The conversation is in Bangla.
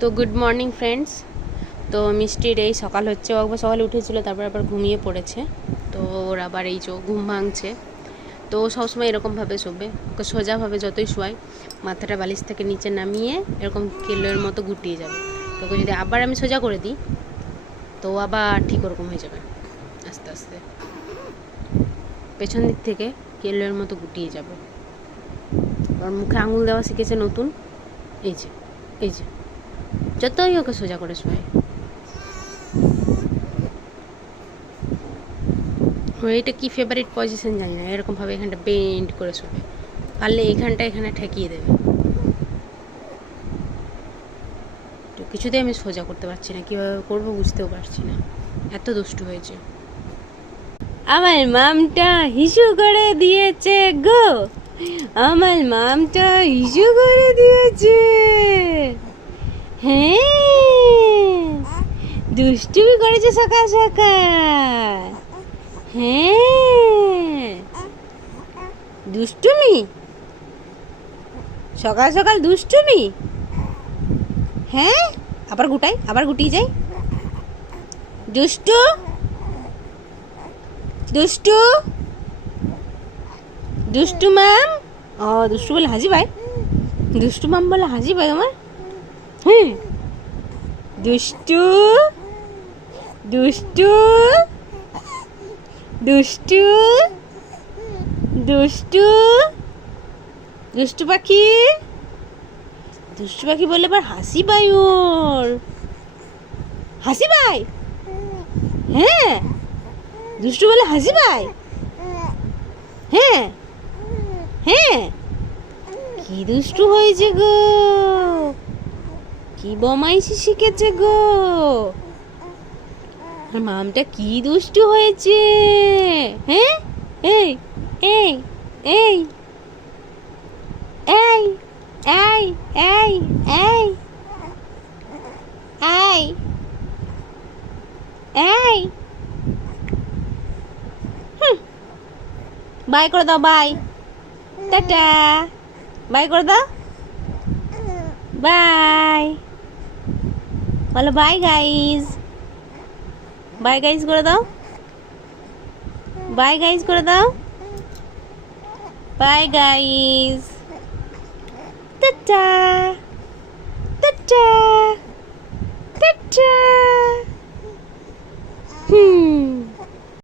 তো গুড মর্নিং ফ্রেন্ডস। তো মিষ্টির এই সকাল হচ্ছে, ও একবার সকালে উঠেছিল, তারপর আবার ঘুমিয়ে পড়েছে। তো ওর আবার এই যে ঘুম ভাঙছে। তো ও সবসময় এরকমভাবে শোবে, ওকে সোজাভাবে যতই শোয়াই মাথাটা বালিশ থেকে নিচে নামিয়ে এরকম কেলোর মতো গুটিয়ে যাবে। তো ওকে যদি আবার আমি সোজা করে দিই তো আবার ঠিক ওরকম হয়ে যাবে, আস্তে আস্তে পেছন দিক থেকে কেলোর মতো গুটিয়ে যাবে। ওর মুখে আঙুল দেওয়া শিখেছে নতুন, এই যে এই যে যতই ওকে সোজা করে শোয়। এটা কি ফেভারিট পজিশন জানি না, এরকমভাবে এখানটা বেন্ড করে শোবে, পারলে এইখানটা এখানে ঠেকিয়ে দেবে। তো কিছুতেই আমি সোজা করতে পারছি না, কীভাবে করবো বুঝতেও পারছি না, এত দুষ্টু হয়েছে। আমার মামটা হিসু করে দিয়েছে গো, আমার মামটা হিসু করে দিয়েছে। হ্যাঁ, দুষ্টুমি করেছে সকাল সকাল। হ্যাঁ, দুষ্টুমি সকাল সকাল দুষ্টুমি। হ্যাঁ, আবার গুটাই, আবার গুটিয়ে যাই। দুষ্টু দুষ্টু দুষ্টু মাম। ও দুষ্টু বলে হাসি পায়, দুষ্টু মাম বলে হাসি পায় আমার। হ্যাঁ, দুষ্টু দুষ্টু দুষ্টু দুষ্টু দুষ্টু পাখি, দুষ্টু পাখি বলে আবার হাসি পায়, ওর হাসি পায়। হ্যাঁ, দুষ্টু বলে হাসি পায়। হ্যাঁ হ্যাঁ, কি দুষ্টু হয়েছে গো, কি বমাইশি শিখেছে গো, আর মামটা কি দুষ্টু হয়েছে। হ্যাঁ, এই এই এই এই এই এই এই এই এই, বাই করে দাও, বাই, টাটা, বাই করে দাও, বাই বলো, বাই গাইজ, বাই গাইজ করে দাও, বাই গাইজ করে দাও, by guys, tata tata tata.